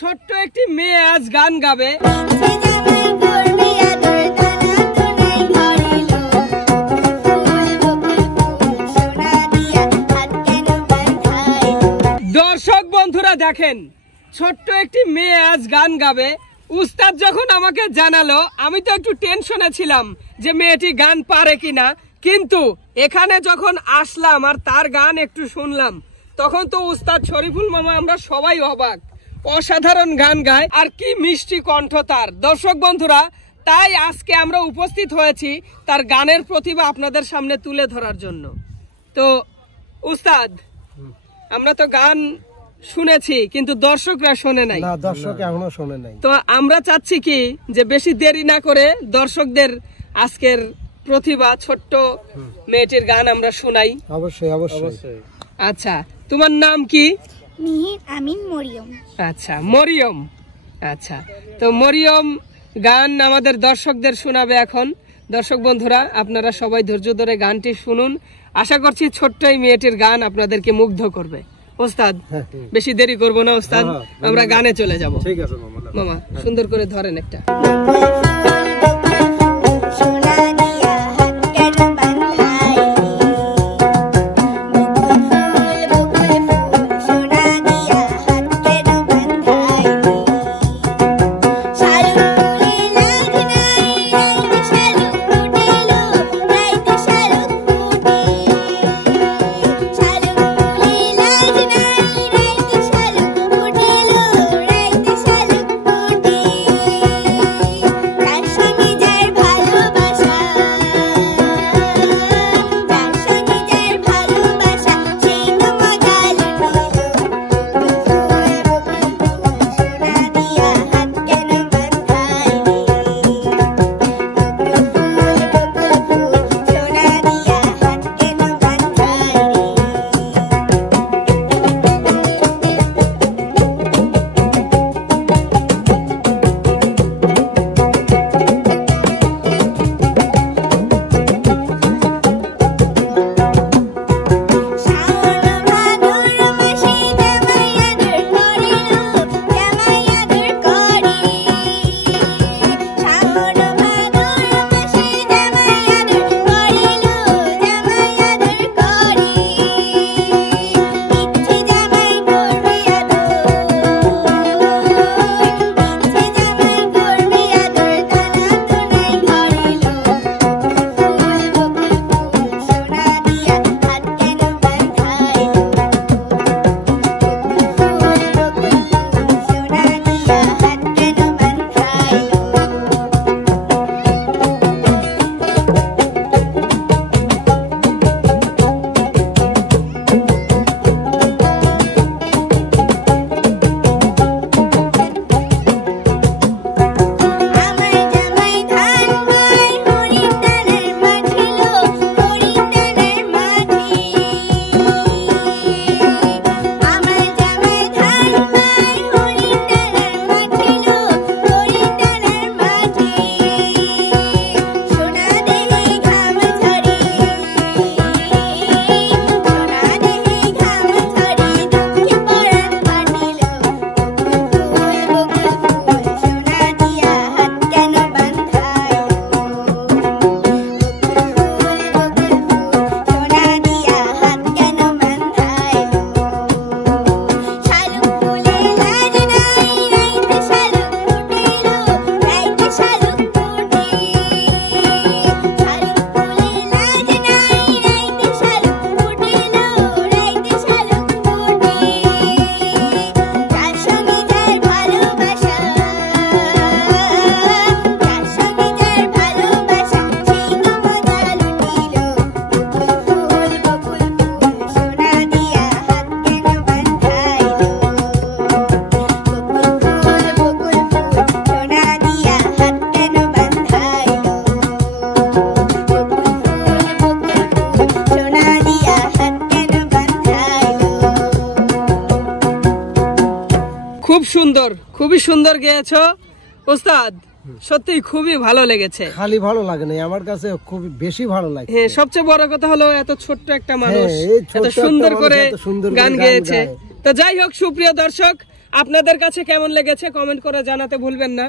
ছোট্ট একটি মেয়ে আজ গান গাবে। দর্শক বন্ধুরা দেখেন, ছোট্ট একটি মেয়ে আজ গান গাবে। উস্তাদ যখন আমাকে জানালো, আমি তো একটু টেনশনে ছিলাম যে মেয়েটি গান পারে কিনা, কিন্তু এখানে যখন আসলাম আর তার গান একটু শুনলাম, তখন তো উস্তাদ শরীফুল মামা আমরা সবাই অবাক। অসাধারণ গান গায় আর কি মিষ্টি কণ্ঠ তার। দর্শক বন্ধুরা, তাই আজকে আমরা উপস্থিত হয়েছি তার গানের প্রতিভা আপনাদের সামনে তুলে ধরার জন্য। তো উস্তাদ, আমরা তো গান শুনেছি কিন্তু দর্শকরা শোনে নাই। না, দর্শক এখনো শোনে নাই। তো আমরা চাচ্ছি কি যে বেশি দেরি না করে দর্শকদের আজকের প্রতিভা ছোট্ট মেয়েটির গান আমরা শোনাই। অবশ্যই অবশ্যই। আচ্ছা, তোমার নাম কি? মিহির আমিন মরিয়ম। আচ্ছা, মরিয়ম। আচ্ছা, তো মরিয়ম গান আমাদের দর্শকদের শোনাবে এখন। দর্শক বন্ধুরা, আপনারা সবাই ধৈর্য ধরে গানটি শুনুন। আশা করছি ছোট্ট এই মেয়েটির গান আপনাদেরকে মুগ্ধ করবে। ওস্তাদ, বেশি দেরি করবো না ওস্তাদ, আমরা গানে চলে যাব। ঠিক আছে মামা, সুন্দর করে ধরেন একটা। সুন্দর, খুবই সুন্দর গেয়েছো ওস্তাদ, সত্যি খুবই ভালো লেগেছে। খালি ভালো লাগে না, আমার কাছে খুব বেশি ভালো লাগে। হ্যাঁ, সবচেয়ে বড় কথা হলো এত ছোট্ট একটা মানুষ এত সুন্দর করে গান গেয়েছে। তো যাই হোক, সুপ্রিয় দর্শক, আপনাদের কাছে কেমন লেগেছে কমেন্ট করে জানাতে ভুলবেন না।